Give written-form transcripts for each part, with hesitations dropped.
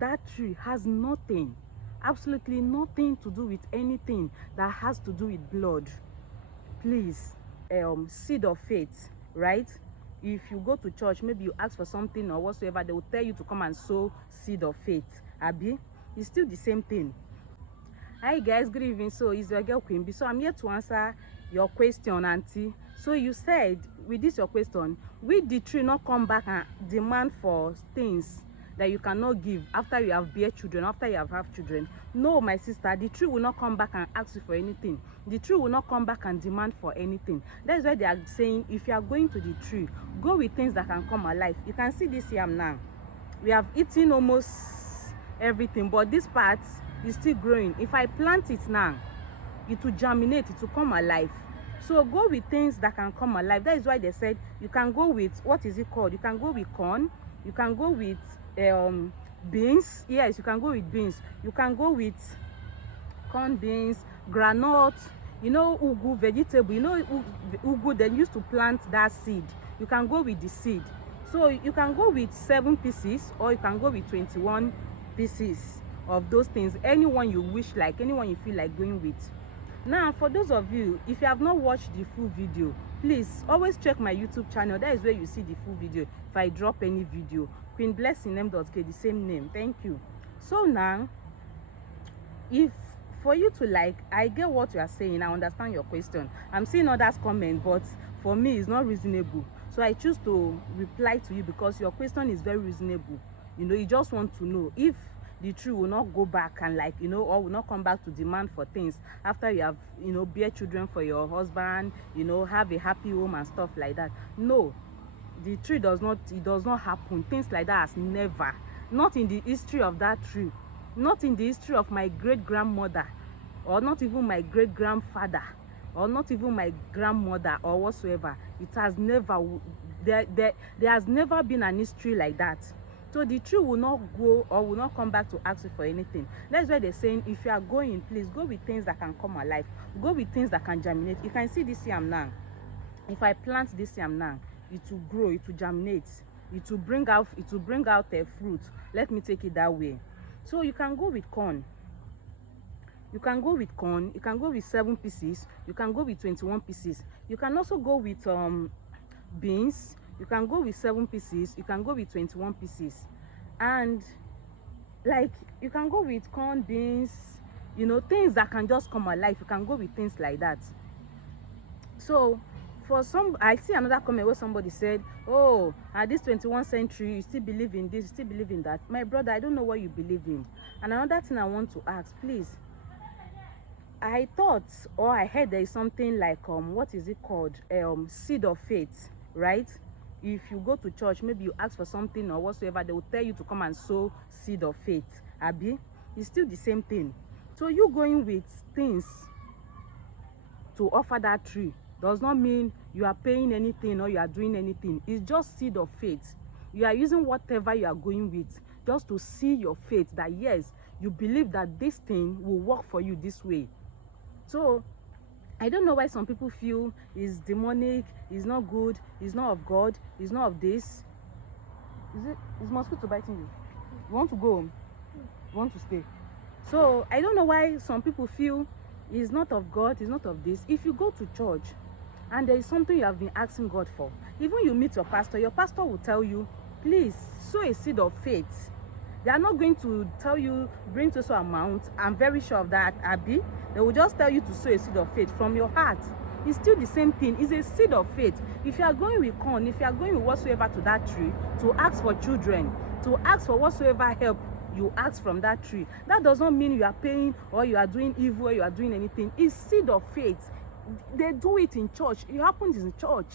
that tree has nothing, absolutely nothing to do with anything that has to do with blood. Please, seed of faith, right? If you go to church, maybe you ask for something or whatsoever, they will tell you to come and sow seed of faith. Abi, it's still the same thing. Hi guys, good evening. So it's your girl Queen B. So I'm here to answer your question, auntie. So you said with this your question, will the tree not come back and demand for things that you cannot give after you have bear children, after you have children? No, my sister, the tree will not come back and ask you for anything. The tree will not come back and demand for anything. That's why they are saying if you are going to the tree, go with things that can come alive. You can see this yam now. We have eaten almost everything, but this part is still growing. If I plant it now, it will germinate, it will come alive. So go with things that can come alive. That is why they said you can go with, what is it called, you can go with corn, you can go with beans. Yes, you can go with beans, you can go with corn, beans, granite, you know, ugu vegetable, you know, ugu, they used to plant that seed. You can go with the seed. So you can go with 7 pieces or you can go with 21 pieces of those things, anyone you wish, like anyone you feel like going with. Now for those of you, if you have not watched the full video, please always check my YouTube channel. That is where you see the full video if I drop any video. Queen Blessing M.K, the same name. Thank you. So now, if for you to like, I get what you are saying, I understand your question. I'm seeing others comment, but for me it's not reasonable, so I choose to reply to you because your question is very reasonable. You know, you just want to know if the tree will not go back and, like, you know, or will not come back to demand for things after you have, you know, bear children for your husband, you know, have a happy home and stuff like that. No, the tree does not, it does not happen. Things like that has never, not in the history of that tree, not in the history of my great grandmother, or not even my great grandfather, or not even my grandmother or whatsoever. It has never, there has never been an history like that. So the tree will not go or will not come back to ask you for anything. That's why they're saying if you are going, please go with things that can come alive. Go with things that can germinate. You can see this yam now. If I plant this yam now, it will grow, it will germinate, it will bring out a fruit. Let me take it that way. So you can go with corn. You can go with corn. You can go with 7 pieces. You can go with 21 pieces. You can also go with beans. You can go with 7 pieces, you can go with 21 pieces, and like you can go with corn, beans, you know, things that can just come alive. You can go with things like that. So for some, I see another comment where somebody said, oh, at this 21st century you still believe in this, you still believe in that. My brother, I don't know what you believe in. And another thing I want to ask, please, I thought or I heard there is something like what is it called, seed of faith, right? If you go to church, maybe you ask for something or whatsoever, they will tell you to come and sow seed of faith. Abi, it's still the same thing. So you going with things to offer that tree does not mean you are paying anything or you are doing anything. It's just seed of faith. You are using whatever you are going with just to see your faith that yes, you believe that this thing will work for you this way. So I don't know why some people feel it's demonic, it's not good, it's not of God, it's not of this. Is mosquito biting you? You want to go home? You want to stay? So I don't know why some people feel it's not of God, it's not of this. If you go to church and there is something you have been asking God for, even you meet your pastor will tell you, please sow a seed of faith. They are not going to tell you bring to some amount. I'm very sure of that, Abby. They will just tell you to sow a seed of faith from your heart. It's still the same thing. It's a seed of faith. If you are going with corn, if you are going with whatsoever to that tree to ask for children, to ask for whatsoever help you ask from that tree, that does not mean you are paying or you are doing evil or you are doing anything. It's seed of faith. They do it in church. It happens in church.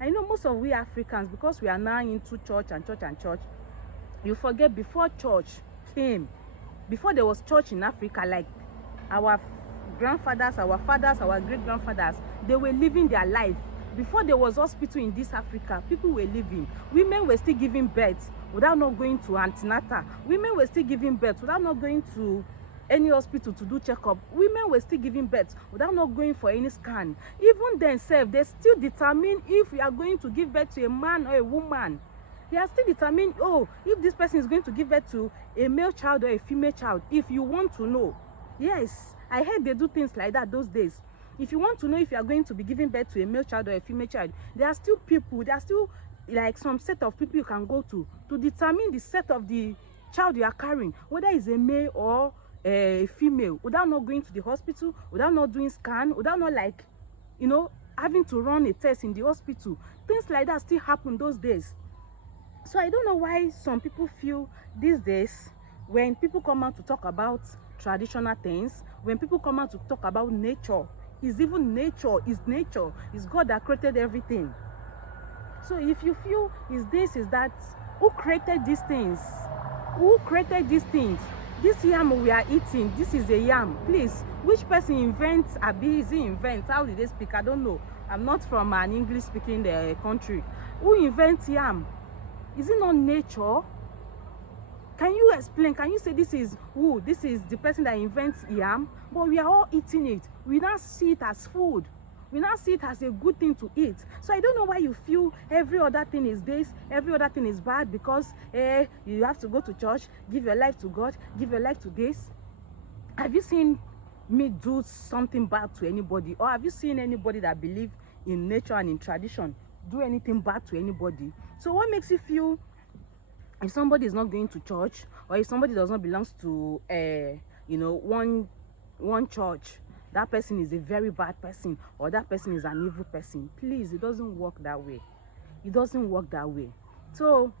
I know most of we Africans, because we are now into church and church and church, you forget before church came, before there was church in Africa, like our grandfathers, our fathers, our great-grandfathers, they were living their life. Before there was hospital in this Africa, people were living. Women were still giving birth without not going to antenatal. Women were still giving birth without not going to any hospital to do checkup. Women were still giving birth without not going for any scan. Even themselves, they still determine if you are going to give birth to a man or a woman. They are still determining, oh, if this person is going to give birth to a male child or a female child. If you want to know, yes, I heard they do things like that those days. If you want to know if you are going to be giving birth to a male child or a female child, there are still people, there are still like some set of people you can go to determine the set of the child you are carrying, whether it's a male or a female, without not going to the hospital, without not doing scan, without not, like, you know, having to run a test in the hospital. Things like that still happen those days. So I don't know why some people feel these days, when people come out to talk about traditional things, when people come out to talk about nature, is even nature, is nature, is God that created everything. So if you feel is this, is that, who created these things? Who created these things? This yam we are eating, this is a yam. Please, which person invents Abi? Is he invent? How did they speak? I don't know. I'm not from an English speaking country. Who invents yam? Is it not nature? Can you explain? Can you say this is who? This is the person that invents yam? But we are all eating it. We now see it as food. We now see it as a good thing to eat. So I don't know why you feel every other thing is this, every other thing is bad, because you have to go to church, give your life to God, give your life to this. Have you seen me do something bad to anybody? Or have you seen anybody that believes in nature and in tradition do anything bad to anybody? So what makes you feel if somebody is not going to church, or if somebody does not belong to you know, one church, that person is a very bad person, or that person is an evil person? Please, it doesn't work that way. It doesn't work that way. So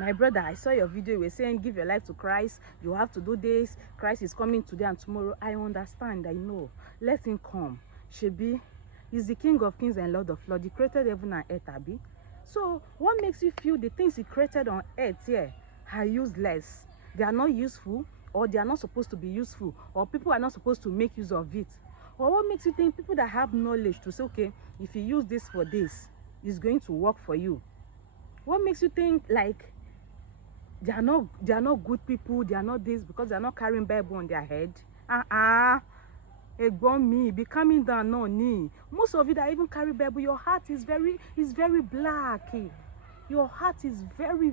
my brother, I saw your video. You were saying give your life to Christ, you have to do this, Christ is coming today and tomorrow. I understand, I know. Let him come. Shebi is the King of Kings and Lord of Lords. He created heaven and earth, Abi. So what makes you feel the things he created on earth here are useless? They are not useful, or they are not supposed to be useful, or people are not supposed to make use of it? Or what makes you think people that have knowledge to say, okay, if you use this for this, it's going to work for you? What makes you think like they are not good people, they are not this, because they are not carrying Bible on their head? Me be coming down, no knee. Most of you that even carry Bible, your heart is very black. Your heart is very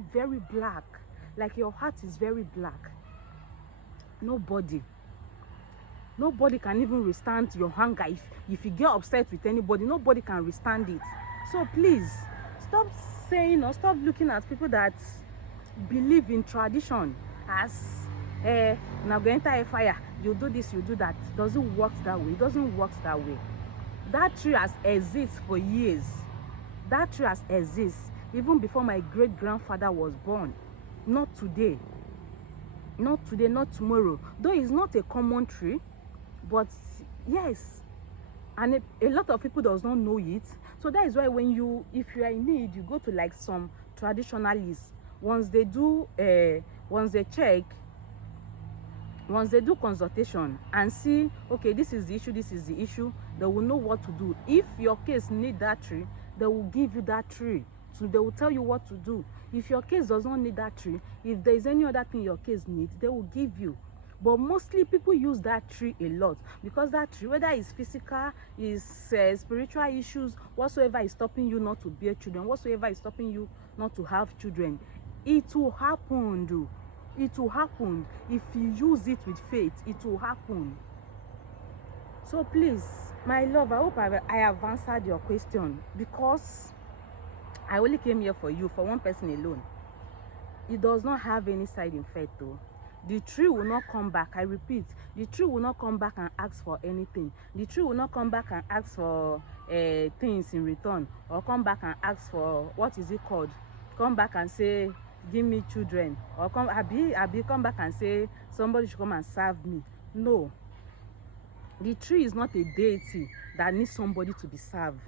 black. Like your heart is very black. Nobody can even withstand your hunger. If you get upset with anybody, nobody can withstand it. So please stop saying, or stop looking at people that believe in tradition as now go enter a fire, you do this, you do that. It doesn't work that way. It doesn't work that way. That tree has existed for years. That tree has existed even before my great-grandfather was born. Not today, not tomorrow. Though it's not a common tree, but yes, and a lot of people does not know it. So that is why when if you are in need, you go to like some traditionalists. Once they do consultation and see, okay, this is the issue, they will know what to do. If your case need that tree, they will give you that tree. So they will tell you what to do. If your case does not need that tree, if there is any other thing your case needs, they will give you. But mostly people use that tree a lot, because that tree, whether it's physical, is spiritual issues, whatsoever is stopping you not to bear children, whatsoever is stopping you not to have children, it will happen. It will happen. If you use it with faith, it will happen. So please, my love, I hope I have answered your question, because I only came here for you, for one person alone. It does not have any side effect though. The tree will not come back. I repeat, the tree will not come back and ask for anything. The tree will not come back and ask for things in return, or come back and ask for, what is it called? Come back and say, give me children, or come back and say somebody should come and serve me. No, the tree is not a deity that needs somebody to be served.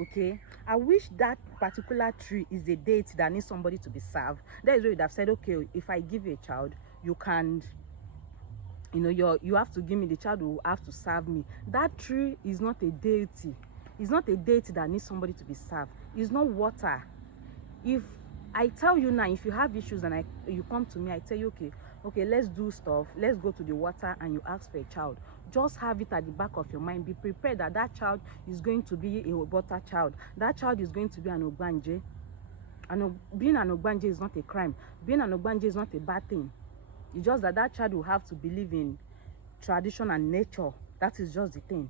Okay, I wish that particular tree is a deity that needs somebody to be served. That is where you'd have said, okay, if I give you a child, you can, you know, you have to give me the child, who will have to serve me. That tree is not a deity. It's not a deity that needs somebody to be served. It's not water. If I tell you now, if you have issues and you come to me, I tell you, okay, let's do stuff, let's go to the water, and you ask for a child, just have it at the back of your mind. Be prepared that that child is going to be a water child. That child is going to be an ogbanje. And being an ogbanje is not a crime. Being an ogbanje is not a bad thing. It's just that that child will have to believe in tradition and nature. That is just the thing.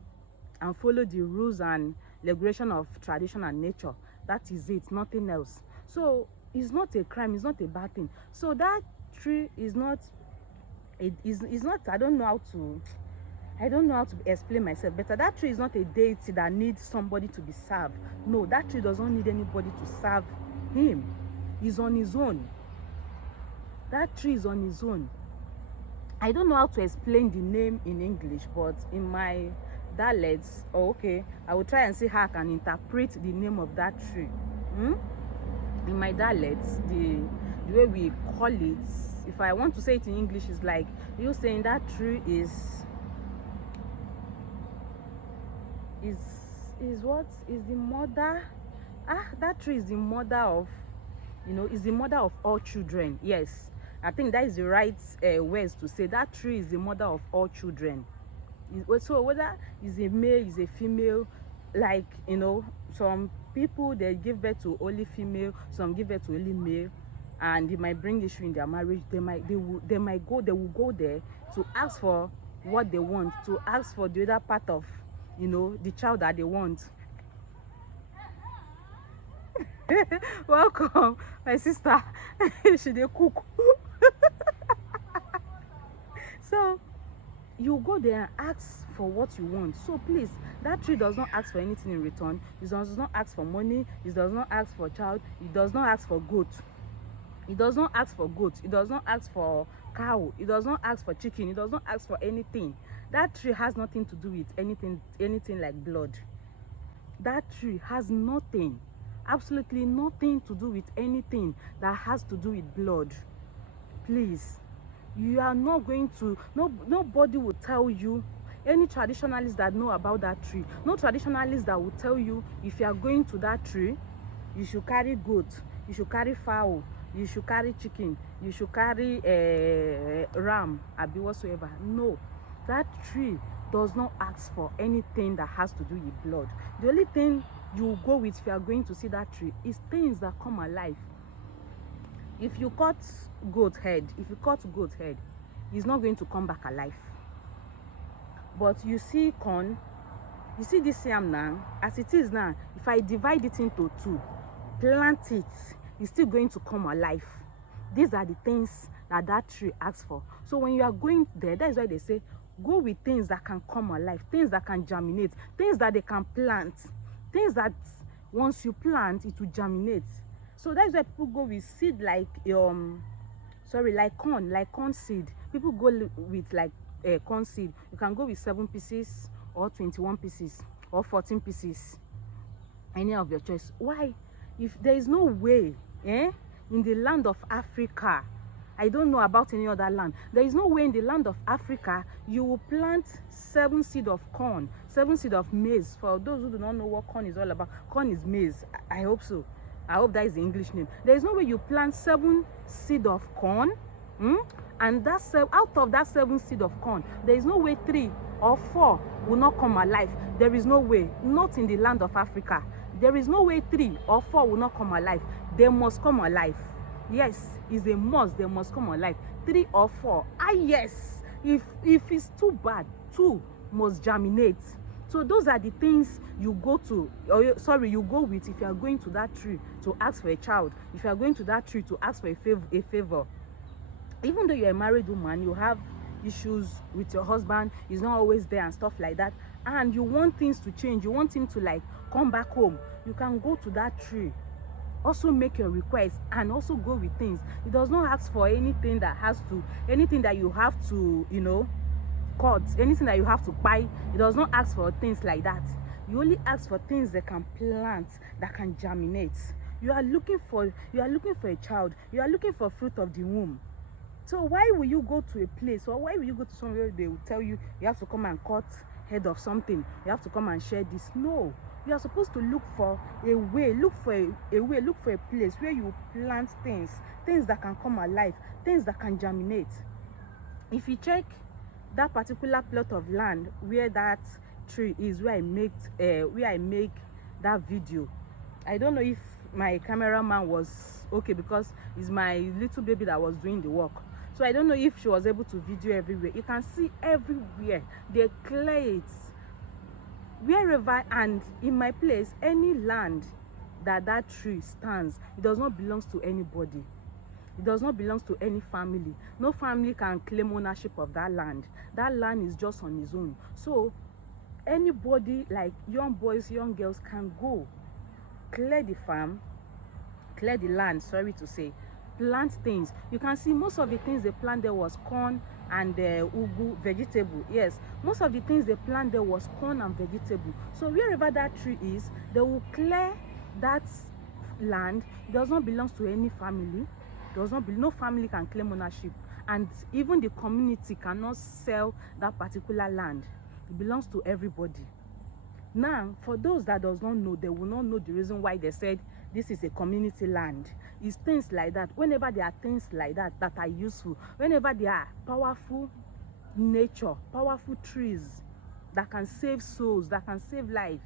And follow the rules and regulation of tradition and nature. That is it, nothing else. So it's not a crime, it's not a bad thing. So that tree is not, it is not, I don't know how to explain myself better. That tree is not a deity that needs somebody to be served. No, that tree does not need anybody to serve him. He's on his own. That tree is on his own. I don't know how to explain the name in English, but in my dialects, I will try and see how I can interpret the name of that tree. In my dialects, the way we call it, if I want to say it in English, is like you saying that tree is what is the mother. That tree is the mother of, is the mother of all children. Yes, I think that is the right words to say. That tree is the mother of all children. So whether is a male, is a female, like, some people, they give birth to only female, some give birth to only male, and they might bring issue in their marriage. They will go there to ask for what they want, to ask for the other part of, the child that they want. Welcome, my sister. She dey cook. So you go there and ask for what you want. So please, that tree does not ask for anything in return. It does not ask for money. It does not ask for child. It does not ask for goat. It does not ask for goat. It does not ask for cow. It does not ask for chicken. It does not ask for anything. That tree has nothing to do with anything like blood. That tree has nothing, absolutely nothing to do with anything that has to do with blood. Please, you are not going to, nobody will tell you, any traditionalists that know about that tree, no traditionalists that will tell you if you are going to that tree, you should carry goat, you should carry fowl, you should carry chicken, you should carry ram, abi whatsoever. No, that tree does not ask for anything that has to do with blood. The only thing you go with if you are going to see that tree is things that come alive. If you cut goat head, it's not going to come back alive. But you see corn, you see this yam now, as it is now, if I divide it into two, plant it, it's still going to come alive. These are the things that that tree asks for. So when you are going there, that is why they say, go with things that can come alive, things that can germinate, things that they can plant, things that once you plant, it will germinate. So that's why people go with seed like like corn seed. People go with like corn seed. You can go with 7 pieces or 21 pieces or 14 pieces, any of your choice. Why? If there is no way in the land of Africa, I don't know about any other land, there is no way in the land of Africa you will plant 7 seed of corn, 7 seed of maize. For those who do not know what corn is all about, corn is maize. I hope so. I hope that is the English name. There is no way you plant 7 seed of corn, and that's out of that 7 seed of corn, there is no way 3 or 4 will not come alive. There is no way, not in the land of Africa. There is no way 3 or 4 will not come alive. They must come alive. Yes, it's a must. They must come alive. 3 or 4. Yes. If it's too bad, 2 must germinate. So those are the things you go to, you go with if you are going to that tree to ask for a child. If you are going to that tree to ask for a favor. Even though you're a married woman, you have issues with your husband, he's not always there and stuff like that, and you want things to change, you want him to like come back home, you can go to that tree, also make your request, and also go with things. It does not ask for anything that you have to cut, anything that you have to buy. It does not ask for things like that. You only ask for things that can plant, that can germinate. You are looking for a child, you are looking for fruit of the womb. So why will you go to a place, or why will you go to somewhere they will tell you you have to come and cut head of something, you have to come and share this? No, you are supposed to look for a way, look for a place where you plant things that can come alive, things that can germinate. If you check that particular plot of land where that tree is, where I make that video, I don't know if my cameraman was okay because it's my little baby that was doing the work. So I don't know if she was able to video everywhere. You can see everywhere they clear it wherever. And in my place, any land that tree stands, it does not belong to anybody. It does not belong to any family. No family can claim ownership of that land. That land is just on its own. So anybody, like young boys, young girls, can go clear the farm, clear the land, sorry to say, plant things. You can see most of the things they plant there was corn and ugu, vegetable. Yes, most of the things they plant there was corn and vegetable. So wherever that tree is, they will clear that land. It does not belong to any family. No family can claim ownership, and even the community cannot sell that particular land. It belongs to everybody. Now, for those that does not know, they will not know the reason why they said this is a community land. It's things like that. Whenever there are things like that that are useful, whenever there are powerful nature, powerful trees that can save souls, that can save life,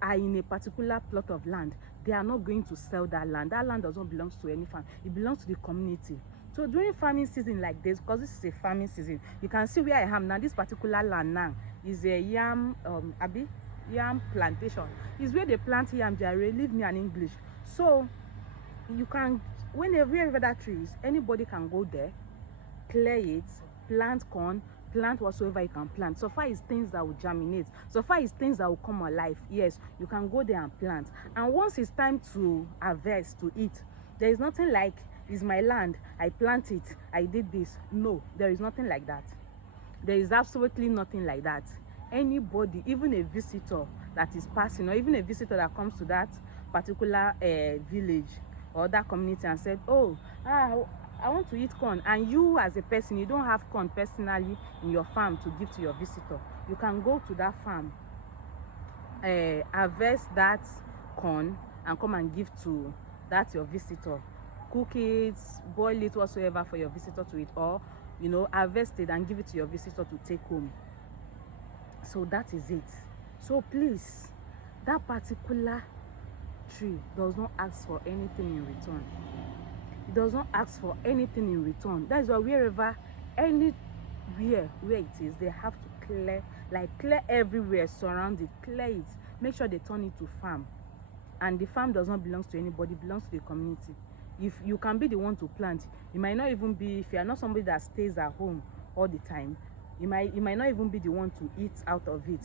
are in a particular plot of land, they are not going to sell that land. That land does not belong to any farm. It belongs to the community. So during farming season like this, because this is a farming season, you can see where I am now. This particular land now is a yam yam plantation. Is where they plant yam. Jare, leave me an English. So you can, wherever that tree is, anybody can go there, clear it, plant corn, plant whatsoever you can plant. So far is things that will germinate. So far is things that will come alive. Yes, you can go there and plant. And once it's time to harvest, to eat, there is nothing like, it's my land, I plant it, I did this. No, there is nothing like that. There is absolutely nothing like that. Anybody, even a visitor that is passing, or even a visitor that comes to that particular village or that community and said, oh, I want to eat corn, and you as a person, you don't have corn personally in your farm to give to your visitor, you can go to that farm, harvest that corn and come and give to that your visitor. Cook it, boil it, whatsoever for your visitor to eat, or harvest it and give it to your visitor to take home. So that is it. So please, that particular tree does not ask for anything in return. It does not ask for anything in return. That is why wherever, anywhere where it is, they have to clear everywhere, surround it, clear it, make sure they turn it to farm. And the farm does not belong to anybody, it belongs to the community. If you can be the one to plant, it might not even be, if you are not somebody that stays at home all the time, you might not even be the one to eat out of it.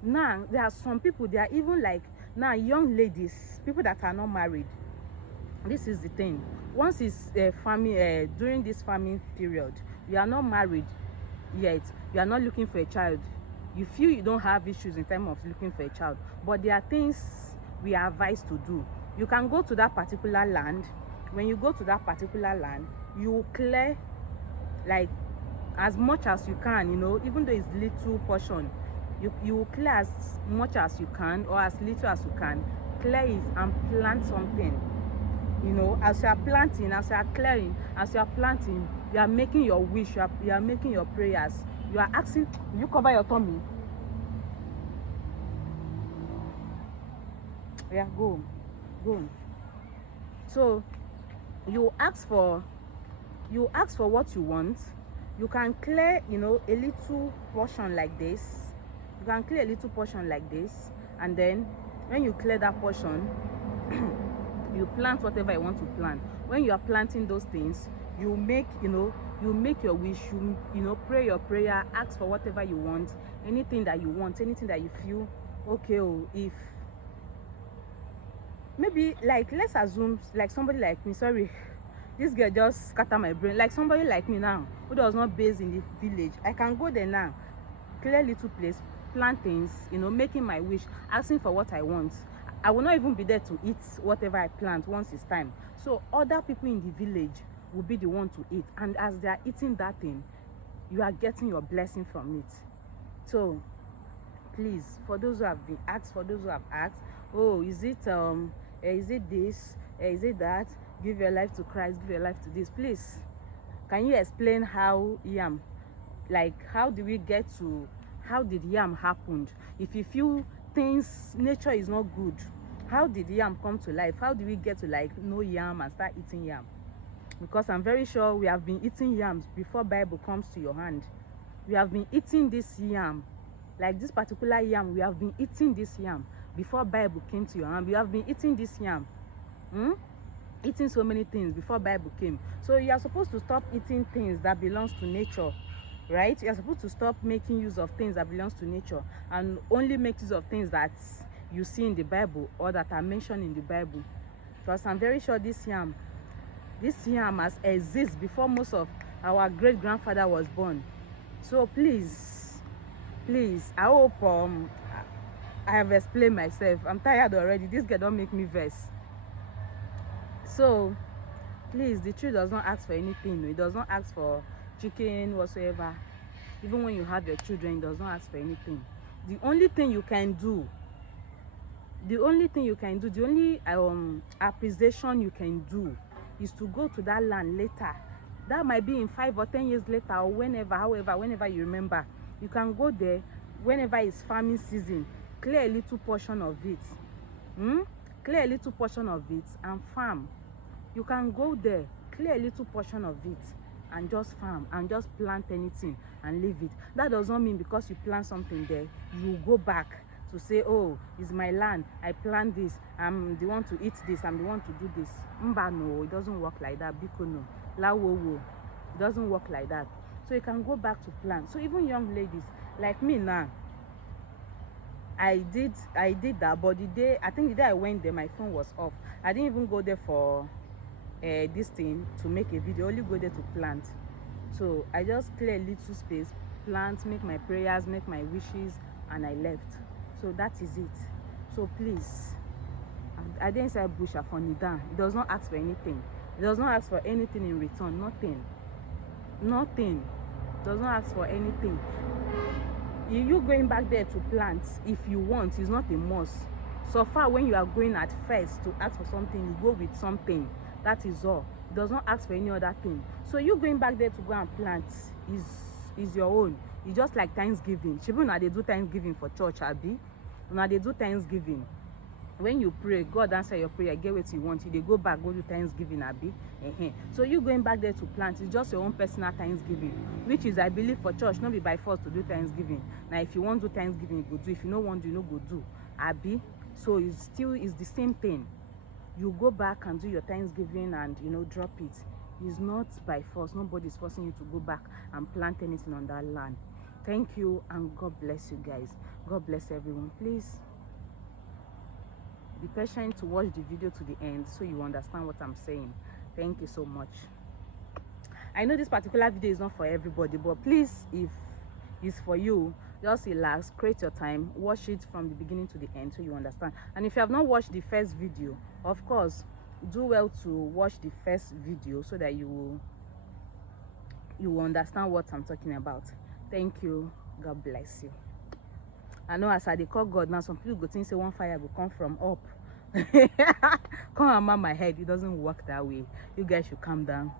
Now there are some people, they are even like now young ladies, people that are not married. This is the thing. Once it's farming, during this farming period, you are not married yet, you are not looking for a child, you feel you don't have issues in terms of looking for a child, but there are things we are advised to do. You can go to that particular land. When you go to that particular land, you clear like as much as you can, even though it's little portion, you clear as much as you can, or as little as you can, clear it and plant something. As you are planting, as you are clearing, as you are planting, you are making your wish, you are making your prayers, you are asking. You cover your tummy. Yeah, go. So you ask for what you want. You can clear a little portion like this. You can clear a little portion like this, and then when you clear that portion, you plant whatever you want to plant. When you are planting those things, you make your wish, you pray your prayer, ask for whatever you want, anything that you want, anything that you feel okay. If maybe, like, let's assume like somebody like me, sorry, this girl just scatter my brain, like somebody like me now who does not base in the village, I can go there now, clear little place, plant things, making my wish, asking for what I want. I will not even be there to eat whatever I plant once it's time. So other people in the village will be the one to eat, and as they are eating that thing, you are getting your blessing from it. So please, for those who have been asked, for those who have asked, oh, is it this, is it that, give your life to Christ, give your life to this, please, can you explain how yam, like how did yam happened? If you feel things, nature is not good, How did yam come to life? How do we get to like know yam and start eating yam? Because I'm very sure we have been eating yams before Bible comes to your hand. We have been eating this yam, like this particular yam, we have been eating this yam before Bible came to your hand. We have been eating this yam, eating so many things before Bible came. So you are supposed to stop eating things that belongs to nature, right? You are supposed to stop making use of things that belongs to nature and only make use of things that you see in the Bible or that are mentioned in the Bible. Because I'm very sure this yam has existed before most of our great grandfather was born. So please, I hope I have explained myself. I'm tired already. This girl don't make me vex. So please, the tree does not ask for anything. It does not ask for chicken whatsoever. Even when you have your children, it does not ask for anything. The only thing you can do, the only appreciation you can do is to go to that land later. That might be in 5 or 10 years later, or whenever you remember. You can go there whenever it's farming season, clear a little portion of it, clear a little portion of it and farm. You can go there, clear a little portion of it and just farm and just plant anything and leave it. That does not mean because you plant something there, you go back to say, oh, it's my land, I plant this, I'm the one to eat this, I'm the one to do this. Mba, no, it doesn't work like that. Biko no, la wo wo, it doesn't work like that. So you can go back to plant. So even young ladies like me now, I did that, but I think the day I went there, my phone was off. I didn't even go there for this thing to make a video, only go there to plant. So I just clear a little space, plant, make my prayers, make my wishes, and I left. So that is it. So please, I didn't say bush for Nidan. It does not ask for anything. It does not ask for anything in return. Nothing. It does not ask for anything. You going back there to plant, if you want, is not a must. So far, when you are going at first to ask for something, you go with something. That is all. It does not ask for any other thing. So you going back there to go and plant is your own. It's just like Thanksgiving. Shibu na they do Thanksgiving for church, abi. Now they do Thanksgiving. When you pray, God answer your prayer, get what you want. You they go back, go to Thanksgiving, abi. So you going back there to plant, it's just your own personal Thanksgiving, which is, I believe, for church, not be by force to do Thanksgiving. Now, if you want to do Thanksgiving, you go do. If you don't want to, you no go do, abi. So it's the same thing. You go back and do your Thanksgiving and drop it. It's not by force. Nobody's forcing you to go back and plant anything on that land. Thank you, and God bless you guys. God bless everyone. Please be patient to watch the video to the end so you understand what I'm saying. Thank you so much. I know this particular video is not for everybody, but please, if it's for you, just relax, create your time, watch it from the beginning to the end so you understand. And if you have not watched the first video, of course, do well to watch the first video so that you will understand what I'm talking about. Thank you. God bless you. I know as I dey call God now, some people go think say one fire will come from up. Come on my head. It doesn't work that way. You guys should calm down.